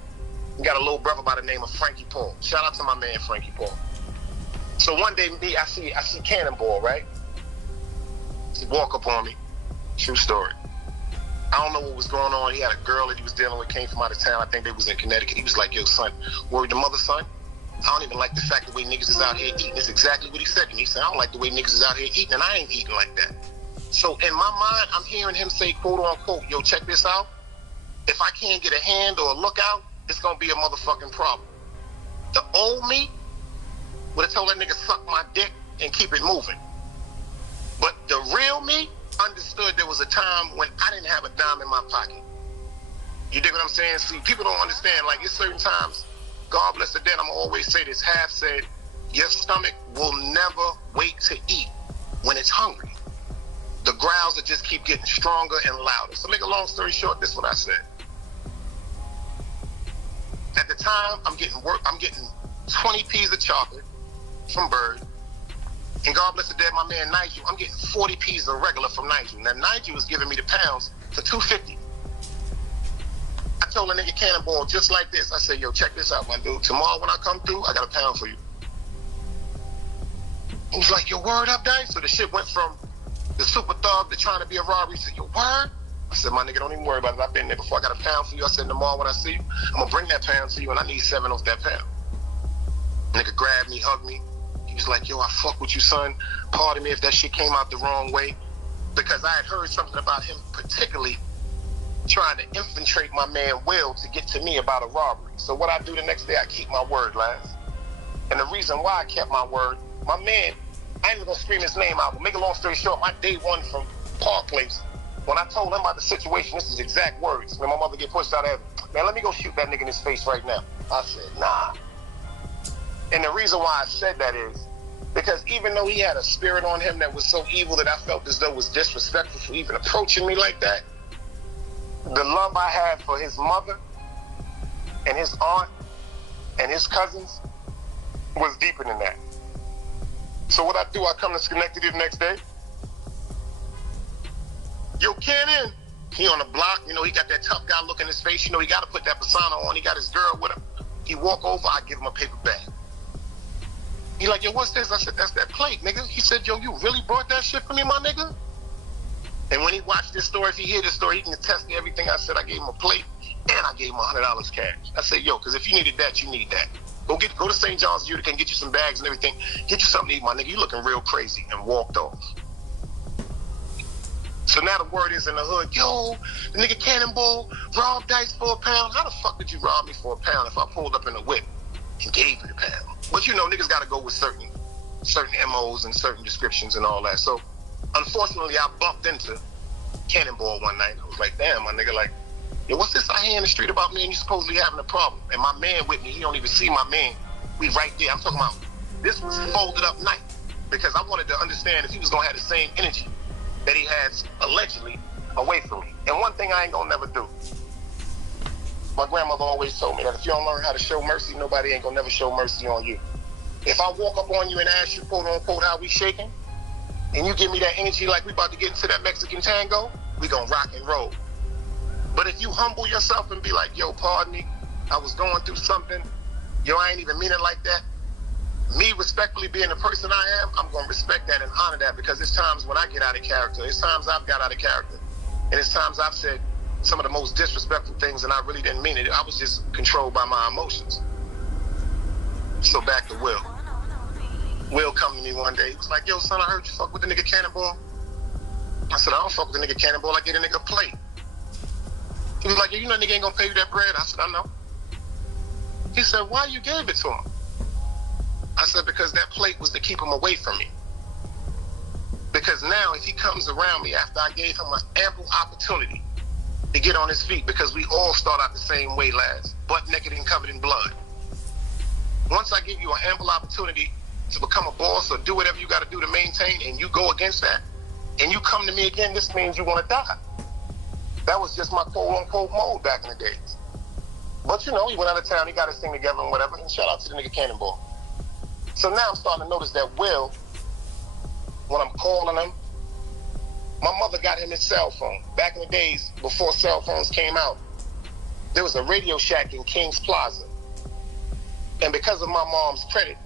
He got a little brother by the name of Frankie Paul. Shout out to my man Frankie Paul. So one day, I see Cannonball, right? He walk up on me. True story. I don't know what was going on. He had a girl that he was dealing with, came from out of town. I think they was in Connecticut. He was like, yo, son, worried the mother, son? I don't even like the fact the way niggas is out here eating. That's exactly what he said to me. He said, I don't like the way niggas is out here eating, and I ain't eating like that. So in my mind, I'm hearing him say, quote unquote, yo, check this out. If I can't get a hand or a look out, it's gonna be a motherfucking problem. The old me would have told that nigga suck my dick and keep it moving. But the real me understood there was a time when I didn't have a dime in my pocket. You dig what I'm saying? See, people don't understand, like, it's certain times, God bless the dead, I'm gonna always say this, Half said, your stomach will never wait to eat when it's hungry. The growls will just keep getting stronger and louder. So make a long story short, this is what I said. At the time, I'm getting 20 pieces of chocolate from Bird. And God bless the dead, my man Nigel, I'm getting 40 pieces of regular from Nigel. Now, Nigel was giving me the pounds for $2.50. I told the nigga Cannonball just like this. I said, yo, check this out, my dude. Tomorrow when I come through, I got a pound for you. He was like, yo, word up, Dice? So the shit went from the super thug to trying to be a robbery. He said, yo, word? I said, my nigga, don't even worry about it. I've been there before. I got a pound for you. I said, tomorrow when I see you, I'm going to bring that pound to you, and I need 7 off that pound. Nigga grabbed me, hugged me. He was like, yo, I fuck with you, son. Pardon me if that shit came out the wrong way. Because I had heard something about him particularly trying to infiltrate my man Will to get to me about a robbery. So what I do the next day, I keep my word, Laz. And the reason why I kept my word, my man, I ain't even going to scream his name out, but make a long story short, my day one from Park Place, when I told him about the situation, this is exact words, when my mother get pushed out of heaven, man, let me go shoot that nigga in his face right now. I said, nah. And the reason why I said that is, Because even though he had a spirit on him that was so evil that I felt as though it was disrespectful for even approaching me like that, the love I had for his mother and his aunt and his cousins was deeper than that. So what I do, I come to Schenectady the next day. Yo, Cannon, he on the block, you know, he got that tough guy look in his face, you know, he got to put that persona on, he got his girl with him. He walk over, I give him a paper bag. He like, yo, what's this? I said, that's that plate, nigga. He said, yo, you really brought that shit for me, my nigga? And when he watched this story, if he hear this story, he can attest to everything I said. I gave him a plate, and I gave him $100 cash. I said, yo, because if you needed that, you need that. Go to St. John's Utica and get you some bags and everything. Get you something to eat, my nigga. You looking real crazy. And walked off. So now the word is in the hood, yo, the nigga Cannonball robbed Dice for £1. How the fuck did you rob me for £1 if I pulled up in a whip and gave you £1? But you know, niggas got to go with certain MOs and certain descriptions and all that. So unfortunately, I bumped into Cannonball one night. I was like, damn, my nigga, like, yo, what's this I hear in the street about me and you supposedly having a problem? And my man with me, he don't even see my man. We right there. I'm talking about, this was folded up night because I wanted to understand if he was going to have the same energy that he has allegedly away from me. And one thing I ain't going to never do. My grandmother always told me that if you don't learn how to show mercy, nobody ain't going to never show mercy on you. If I walk up on you and ask you, quote unquote, how we shaking, and you give me that energy like we about to get into that Mexican tango, we gonna rock and roll. But if you humble yourself and be like, yo, pardon me, I was going through something, yo, I ain't even mean it like that. Me respectfully being the person I am, I'm gonna respect that and honor that because there's times when I get out of character, there's times I've got out of character, and there's times I've said some of the most disrespectful things and I really didn't mean it. I was just controlled by my emotions. So back to Will. Will come to me one day. He was like, yo, son, I heard you fuck with the nigga Cannonball. I said, I don't fuck with the nigga Cannonball. I get a nigga a plate. He was like, yo, you know nigga ain't gonna pay you that bread. I said, I know. He said, why you gave it to him? I said, because that plate was to keep him away from me. Because now if he comes around me after I gave him an ample opportunity to get on his feet, because we all start out the same way, LAZ, butt naked and covered in blood. Once I give you an ample opportunity to become a boss or do whatever you got to do to maintain, and you go against that, and you come to me again, this means you want to die. That was just my quote-unquote mode back in the days. But you know, he went out of town, he got his thing together and whatever, and shout out to the nigga Cannonball. So now I'm starting to notice that Will, when I'm calling him, my mother got him his cell phone. Back in the days, before cell phones came out, there was a Radio Shack in Kings Plaza. And because of my mom's credit,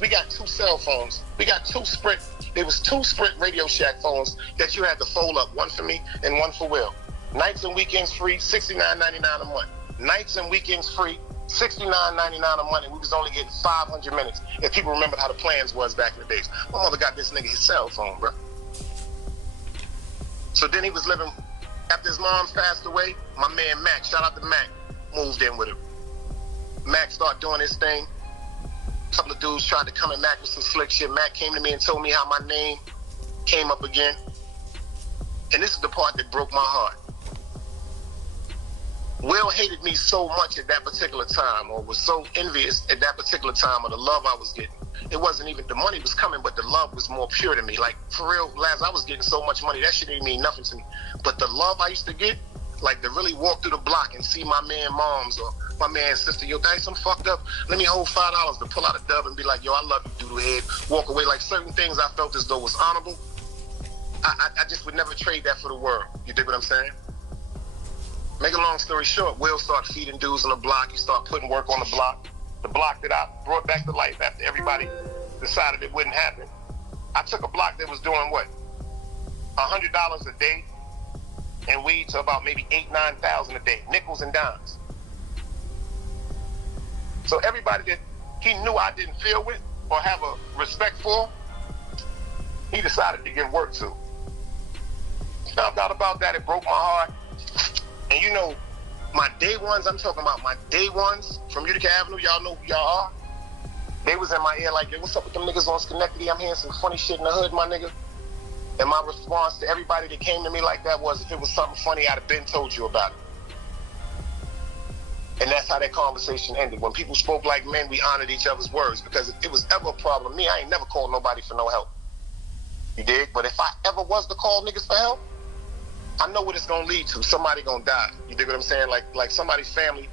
we got two cell phones. We got two Sprint. There was two Sprint Radio Shack phones that you had to fold up, one for me and one for Will. Nights and weekends free, $69.99 a month. Nights and weekends free, $69.99 a month, and we was only getting 500 minutes. If people remember how the plans was back in the days. My mother got this nigga his cell phone, bro. So then he was living, after his mom passed away, my man Mac, shout out to Mac, moved in with him. Mac started doing his thing. A couple of dudes tried to come at Mac with some slick shit. Mac came to me and told me how my name came up again. And this is the part that broke my heart. Will hated me so much at that particular time, or was so envious at that particular time of the love I was getting. It wasn't even, the money was coming, but the love was more pure to me. Like, for real, LAZ, I was getting so much money, that shit didn't mean nothing to me. But the love I used to get, like to really walk through the block and see my man moms or my man sister, yo, Dice, I'm fucked up. Let me hold $5 to pull out a dub and be like, yo, I love you, doodlehead. Walk away. Like certain things I felt as though was honorable. I just would never trade that for the world. You dig what I'm saying? Make a long story short, Will started feeding dudes on the block. He started putting work on the block. The block that I brought back to life after everybody decided it wouldn't happen. I took a block that was doing what? $100 a day and weed to about maybe $8,000, $9,000 a day, nickels and dimes. So everybody that he knew I didn't feel with or have a respect for, he decided to give work to. Found out about that, it broke my heart. And you know, my day ones, I'm talking about my day ones from Utica Avenue, y'all know who y'all are. They was in my ear like, yo, what's up with them niggas on Schenectady? I'm hearing some funny shit in the hood, my nigga. And my response to everybody that came to me like that was, if it was something funny, I'd have been told you about it. And that's how that conversation ended. When people spoke like men, we honored each other's words, because if it was ever a problem with me, I ain't never called nobody for no help. You dig? But if I ever was to call niggas for help, I know what it's gonna lead to. Somebody gonna die. You dig what I'm saying? Like somebody's family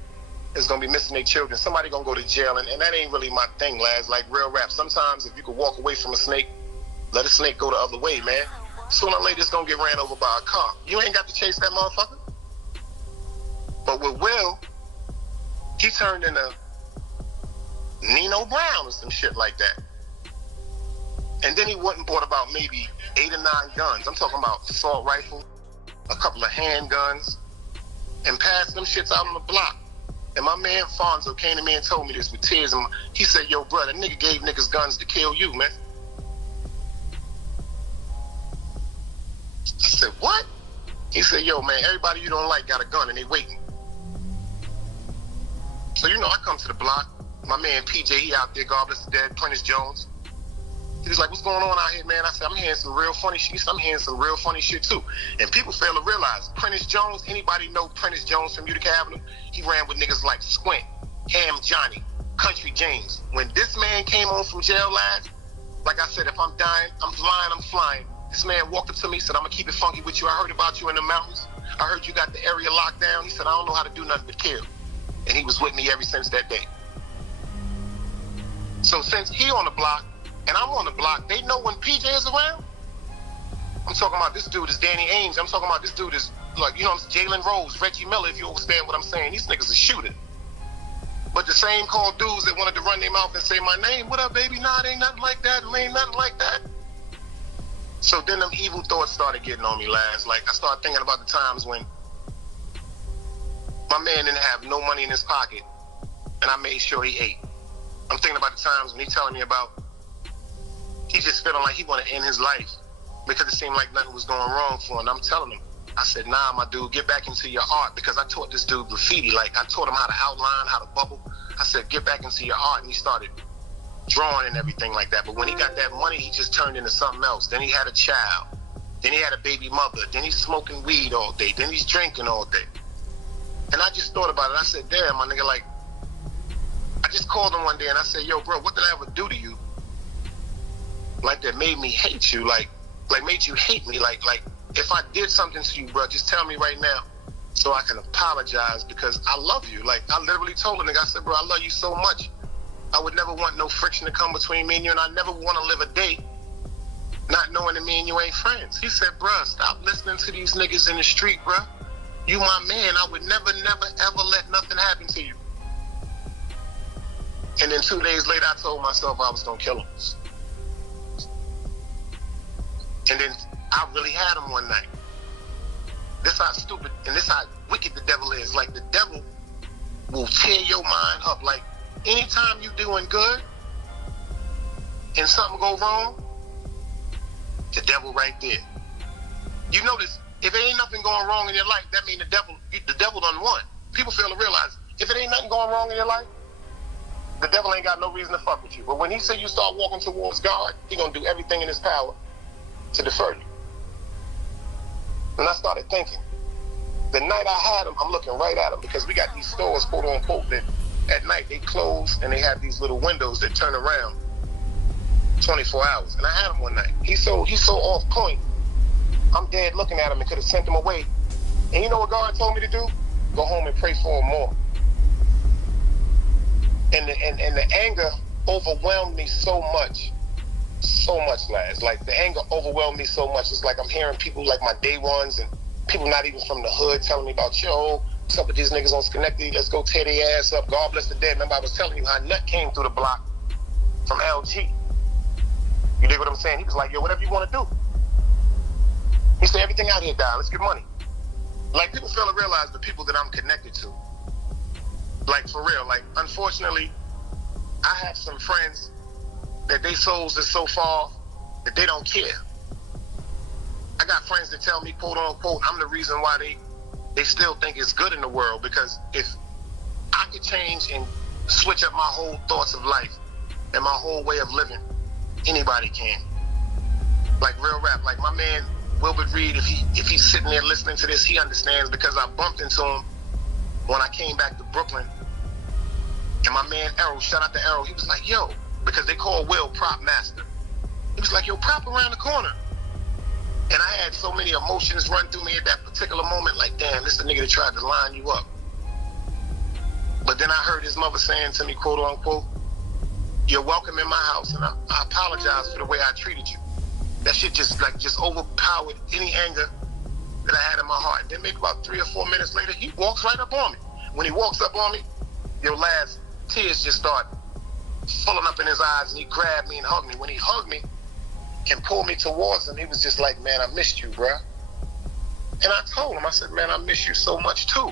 is gonna be missing their children. Somebody gonna go to jail, and that ain't really my thing, lads. Like real rap. Sometimes if you could walk away from a snake, let a snake go the other way, man. Sooner or later it's gonna get ran over by a car. You ain't got to chase that motherfucker. But with Will, he turned into Nino Brown or some shit like that. And then he went and bought about maybe 8 or 9 guns. I'm talking about assault rifle, a couple of handguns, and passed them shits out on the block. And my man Fonzo came to me and told me this with tears. And he said, yo, bro, that nigga gave niggas guns to kill you, man. I said, what? He said, yo, man, everybody you don't like got a gun and they waiting. So, you know, I come to the block. My man PJ, he out there, God bless the dead, Prentice Jones. He was like, what's going on out here, man? I said, I'm hearing some real funny shit. I'm hearing some real funny shit, too. And people fail to realize, Prentice Jones, anybody know Prentice Jones from Utica Avenue? He ran with niggas like Squint, Ham Johnny, Country James. When this man came home from jail last, like I said, if I'm dying, I'm flying, I'm flying. This man walked up to me, said, I'm going to keep it funky with you. I heard about you in the mountains. I heard you got the area locked down. He said, I don't know how to do nothing but kill. And he was with me ever since that day. So since he on the block, and I'm on the block, they know when PJ is around. I'm talking about this dude is Danny Ainge. I'm talking about this dude is, like, you know, Jalen Rose, Reggie Miller, if you understand what I'm saying. These niggas are shooting. But the same called dudes that wanted to run their mouth and say my name, what up, baby? Nah, it ain't nothing like that. It ain't nothing like that. So then them evil thoughts started getting on me, lads. Like, I started thinking about the times when my man didn't have no money in his pocket, and I made sure he ate. I'm thinking about the times when he telling me about he just feeling like he want to end his life because it seemed like nothing was going wrong for him. And I'm telling him, I said, nah, my dude, get back into your art, because I taught this dude graffiti. Like, I taught him how to outline, how to bubble. I said, get back into your art. And he started drawing and everything like that. But when he got that money, he just turned into something else. Then he had a child. Then he had a baby mother. Then he's smoking weed all day. Then he's drinking all day. And I just thought about it. I said, damn, my nigga, like, I just called him one day and I said, yo, bro, what did I ever do to you? Like, that made me hate you, like made you hate me. Like, if I did something to you, bro, just tell me right now so I can apologize, because I love you. Like, I literally told the nigga, I said, bro, I love you so much. I would never want no friction to come between me and you, and I never want to live a day not knowing that me and you ain't friends. He said, bro, stop listening to these niggas in the street, bro. You my man. I would never, ever let nothing happen to you. And then 2 days later, I told myself I was going to kill him. And then I really had him one night. This how stupid and this how wicked the devil is. Like, the devil will tear your mind up. Like, anytime you doing good and something go wrong, the devil right there. You notice, if it ain't nothing going wrong in your life, that means the devil done won. People fail to realize, if it ain't nothing going wrong in your life, the devil ain't got no reason to fuck with you. But when he say you start walking towards God, he gonna do everything in his power to defer you. And I started thinking, the night I had him, I'm looking right at him, because we got these stores, quote unquote, that at night they close and they have these little windows that turn around 24 hours. And I had him one night. He's so off point. I'm dead looking at him and could have sent him away. And you know what God told me to do? Go home and pray for him more. And the anger overwhelmed me so much, lads. Like, the anger overwhelmed me so much. It's like I'm hearing people like my day ones and people not even from the hood telling me about, yo, what's up with these niggas on Schenectady? Let's go tear their ass up. God bless the dead. Remember, I was telling you how Nut came through the block from LG. You dig what I'm saying? He was like, yo, whatever you want to do. He said, everything out here died. Let's get money. Like, people fail to realize the people that I'm connected to. Like, for real. Like, unfortunately, I have some friends that they souls is so far that they don't care. I got friends that tell me, quote unquote, I'm the reason why they still think it's good in the world, because if I could change and switch up my whole thoughts of life and my whole way of living, anybody can. Like, real rap. Like, my man Wilbert Reed, if he's sitting there listening to this, he understands, because I bumped into him when I came back to Brooklyn, and my man Errol, shout out to Errol, he was like, yo, because they call Will Prop Master. He was like, yo, Prop around the corner. And I had so many emotions run through me at that particular moment, like, damn, this is the nigga that tried to line you up. But then I heard his mother saying to me, quote unquote, you're welcome in my house, and I apologize for the way I treated you. That shit just overpowered any anger that I had in my heart. And then maybe about 3 or 4 minutes later, he walks right up on me. When he walks up on me, yo, LAZ, tears just start filling up in his eyes, and he grabbed me and hugged me. When he hugged me and pulled me towards him, he was just like, man, I missed you, bruh. And I told him, I said, man, I miss you so much too.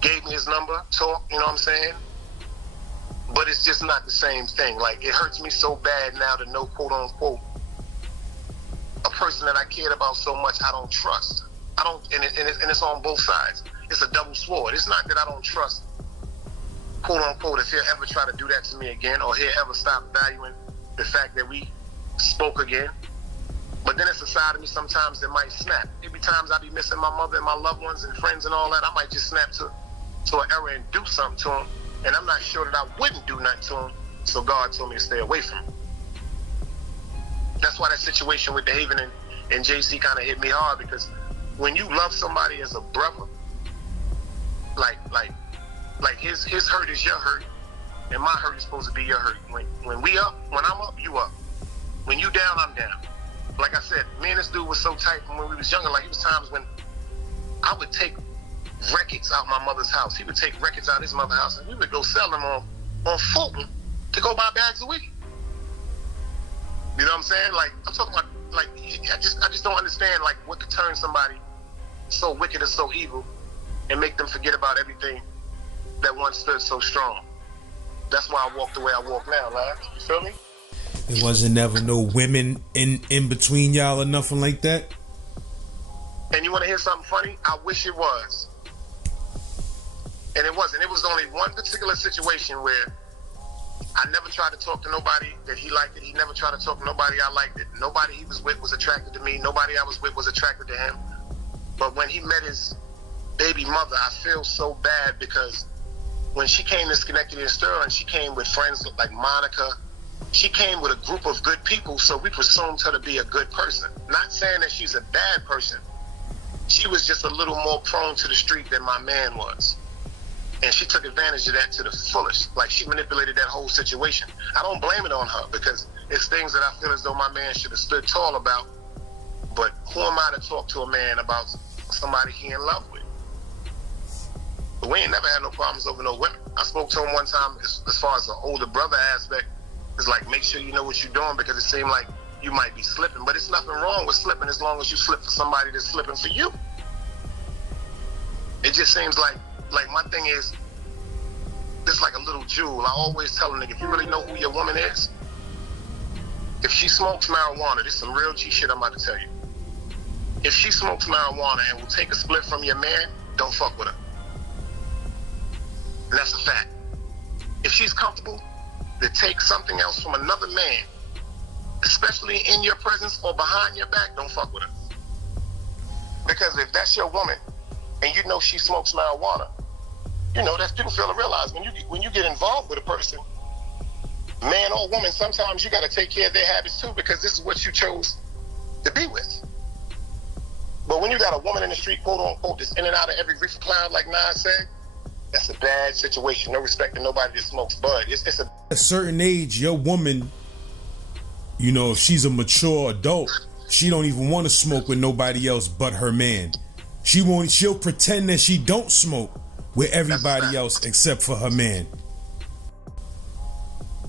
Gave me his number, talked, you know what I'm saying? But it's just not the same thing. Like, it hurts me so bad now to know, quote unquote, a person that I cared about so much I don't trust. I don't, and it's on both sides. It's a double sword. It's not that I don't trust, quote unquote, if he'll ever try to do that to me again, or he'll ever stop valuing the fact that we spoke again. But then it's a side of me sometimes that might snap. There be times I be missing my mother and my loved ones and friends and all that. I might just snap to an error and do something to him. And I'm not sure that I wouldn't do nothing to him. So God told me to stay away from him. That's why that situation with David and JC kind of hit me hard, because when you love somebody as a brother, like his hurt is your hurt, and my hurt is supposed to be your hurt. When I'm up, you up. When you down, I'm down. Like I said, me and this dude was so tight from when we was younger. Like, it was times when I would take records out my mother's house. He would take records out his mother's house, and we would go sell them on Fulton to go buy bags of weed. You know what I'm saying? Like, I'm talking about, like, I just don't understand, like, what could turn somebody so wicked or so evil and make them forget about everything that once stood so strong. That's why I walk the way I walk now, man. You feel me? There wasn't never no women in between y'all or nothing like that? And you want to hear something funny? I wish it was. And it wasn't. It was only one particular situation where I never tried to talk to nobody that he liked it. He never tried to talk to nobody I liked it. Nobody he was with was attracted to me. Nobody I was with was attracted to him. But when he met his baby mother, I feel so bad, because when she came to Schenectady and Sterling, she came with friends like Monica. She came with a group of good people, so we presumed her to be a good person. Not saying that she's a bad person. She was just a little more prone to the street than my man was. And she took advantage of that to the fullest. Like, she manipulated that whole situation. I don't blame it on her, because it's things that I feel as though my man should have stood tall about. But who am I to talk to a man about somebody he in love with? But we ain't never had no problems over no women. I spoke to him one time as far as the older brother aspect. It's like, make sure you know what you're doing, because it seemed like you might be slipping. But it's nothing wrong with slipping as long as you slip for somebody that's slipping for you. It just seems like my thing is, it's like a little jewel. I always tell a nigga, if you really know who your woman is, if she smokes marijuana, this is some real G shit I'm about to tell you. If she smokes marijuana and will take a split from your man, don't fuck with her. And that's a fact. If she's comfortable to take something else from another man, especially in your presence or behind your back, don't fuck with her. Because if that's your woman and you know she smokes marijuana, you know, that's people fail to realize when you get involved with a person, man or woman, sometimes you got to take care of their habits too, because this is what you chose to be with. But when you got a woman in the street, quote unquote, that's in and out of every reefer cloud, like Nas said, that's a bad situation. No respect to nobody that smokes bud. It's at a certain age, your woman, you know, if she's a mature adult, she don't even want to smoke with nobody else but her man. She'll pretend that she don't smoke with everybody else except for her man.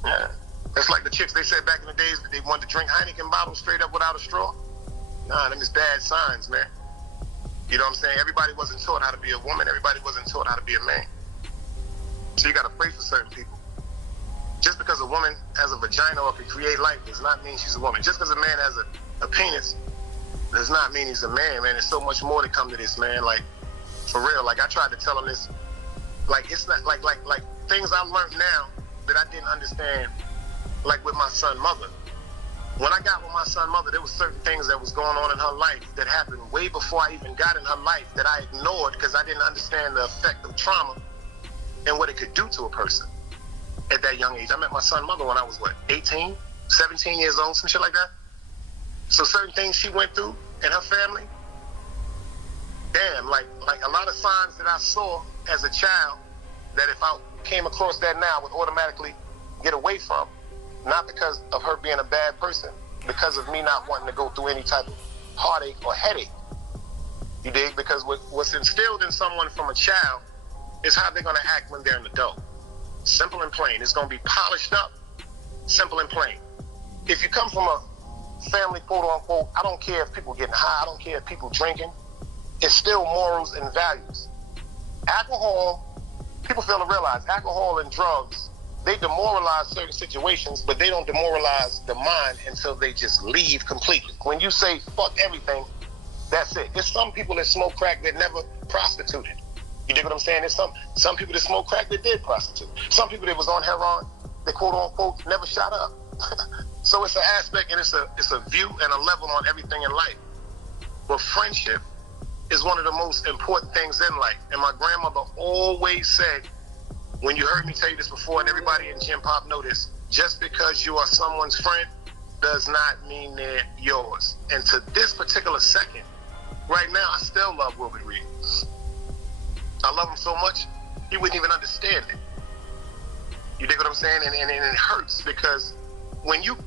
Yeah. That's like the chicks they said back in the days that they wanted to drink Heineken bottles straight up without a straw. Nah, them is bad signs, man. You know what I'm saying? Everybody wasn't taught how to be a woman. Everybody wasn't taught how to be a man. So you got to pray for certain people. Just because a woman has a vagina or can create life does not mean she's a woman. Just because a man has a penis does not mean he's a man, man. There's so much more to come to this, man. Like, for real. Like, I tried to tell him this. Like, it's not like things I learned now that I didn't understand, like with my son's mother. When I got with my son's mother, there was certain things that was going on in her life that happened way before I even got in her life that I ignored because I didn't understand the effect of trauma and what it could do to a person at that young age. I met my son's mother when I was, 18, 17 years old, some shit like that. So certain things she went through and her family, damn, like a lot of signs that I saw as a child that if I came across that now, I would automatically get away from. Not because of her being a bad person, because of me not wanting to go through any type of heartache or headache. You dig? Because what's instilled in someone from a child is how they're going to act when they're an adult. Simple and plain. It's going to be polished up, simple and plain. If you come from a family, quote unquote, I don't care if people getting high, I don't care if people drinking, it's still morals and values. Alcohol, people fail to realize, alcohol and drugs, they demoralize certain situations, but they don't demoralize the mind until they just leave completely. When you say fuck everything, that's it. There's some people that smoke crack that never prostituted. You dig what I'm saying? There's some people that smoke crack that did prostitute. Some people that was on heroin, that quote unquote never shot up. So it's an aspect and it's a view and a level on everything in life. But friendship is one of the most important things in life. And my grandmother always said, when you heard me tell you this before, and everybody in Gym Pop know this, just because you are someone's friend does not mean they're yours. And to this particular second, right now, I still love Wilbert Reed. I love him so much, he wouldn't even understand it. You dig what I'm saying? And it hurts because when you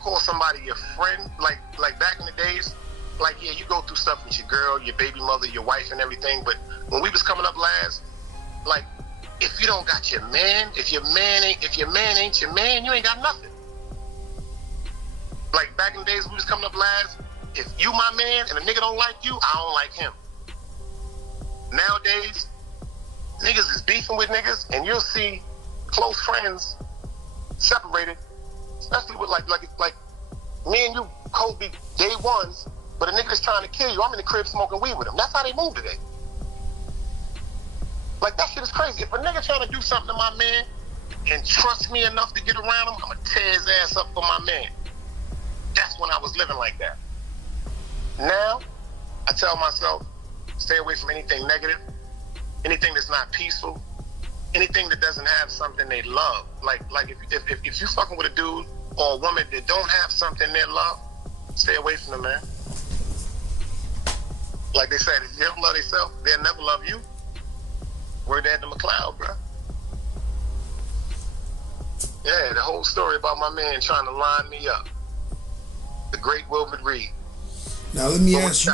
call somebody your friend, like back in the days, like, yeah, you go through stuff with your girl, your baby mother, your wife and everything, but when we was coming up, LAZ, like, if you don't got your man, if your man ain't your man, you ain't got nothing. Like back in the days we was coming up, LAZ, if you my man and a nigga don't like you, I don't like him. Nowadays, niggas is beefing with niggas, and you'll see close friends separated, especially with like me and you, Kobe, day ones, but a nigga that's trying to kill you, I'm in the crib smoking weed with him. That's how they move today. Like, that shit is crazy. If a nigga trying to do something to my man and trust me enough to get around him, I'm gonna tear his ass up for my man. That's when I was living like that. Now, I tell myself, stay away from anything negative, anything that's not peaceful, anything that doesn't have something they love. Like if you fucking with a dude or a woman that don't have something they love, stay away from them, man. Like they said, if you don't love yourself, they'll never love you. Word that to McLeod, bro. Yeah, the whole story about my man trying to line me up. The great Wilbert Reed. Now let me ask you.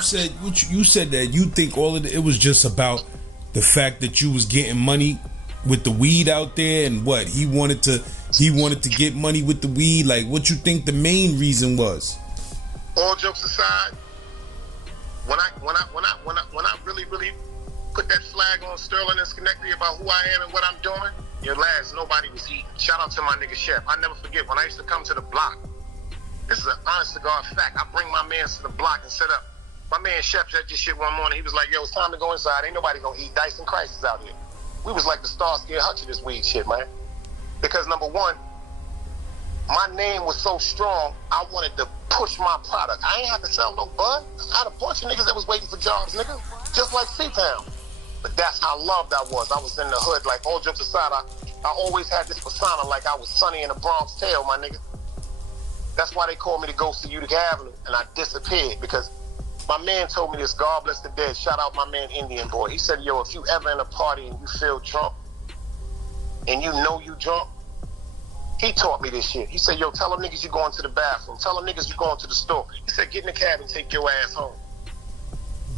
You said that you think all of it was just about the fact that you was getting money with the weed out there, and what he wanted to get money with the weed. Like, what you think the main reason was? All jokes aside, when I really put that flag on Sterling and Schenectady about who I am and what I'm doing, your LAZ, nobody was eating. Shout out to my nigga Chef. I never forget when I used to come to the block. This is an honest to God fact. I bring my man to the block and set up. My man Chef said this shit one morning. He was like, yo, it's time to go inside. Ain't nobody gonna eat. Dyson Crisis out here. We was like the Starsky and Hutch of this weed shit, man. Because number one, my name was so strong, I wanted to push my product. I ain't have to sell no bud. I had a bunch of niggas that was waiting for jobs, nigga. Just like C-Town. But that's how loved I was. I was in the hood. Like, all jokes aside, I always had this persona like I was Sonny in the Bronx Tale, my nigga. That's why they called me the Ghost of Utica Avenue, and I disappeared because my man told me this, God bless the dead, shout out my man Indian Boy. He said, yo, if you ever in a party and you feel drunk, and you know you drunk, he taught me this shit. He said, yo, tell them niggas you going to the bathroom. Tell them niggas you going to the store. He said, get in the cab and take your ass home.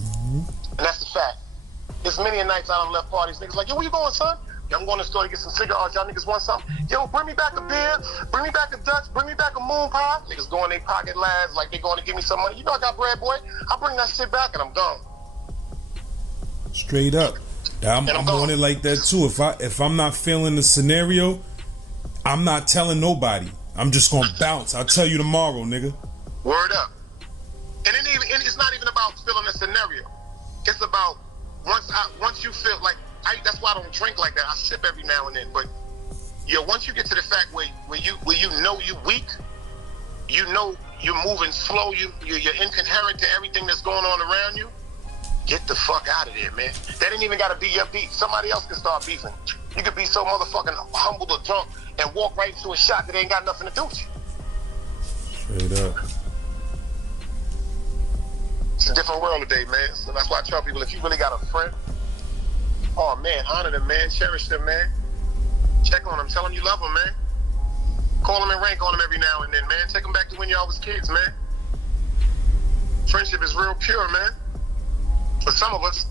Mm-hmm. And that's the fact. There's many a nights I done left parties, niggas like, yo, where you going, son? Yo, I'm going to the store to get some cigars. Y'all niggas want something? Yo, bring me back a beer. Bring me back a Dutch. Bring me back a moon pie. Niggas go in their pocket, LAZ, like they going to give me some money. You know I got bread, boy. I bring that shit back and I'm gone. Straight up. I'm on it like that too. If I'm not feeling the scenario, I'm not telling nobody. I'm just gonna bounce. I'll tell you tomorrow, nigga. Word up. And it's not even about feeling the scenario. It's about once you feel like that's why I don't drink like that. I sip every now and then. But once you get to the fact where you know you weak, you know you're moving slow, you're incoherent to everything that's going on around you, get the fuck out of there, man. That ain't even gotta be your beef. Somebody else can start beefing. You could be so motherfucking humbled or drunk and walk right into a shot that ain't got nothing to do with you. Straight up. It's a different world today, man. So that's why I tell people, if you really got a friend, oh man, honor them, man. Cherish them, man. Check on them. Tell them you love them, man. Call them and rank on them every now and then, man. Take them back to when y'all was kids, man. Friendship is real pure, man. For some of us,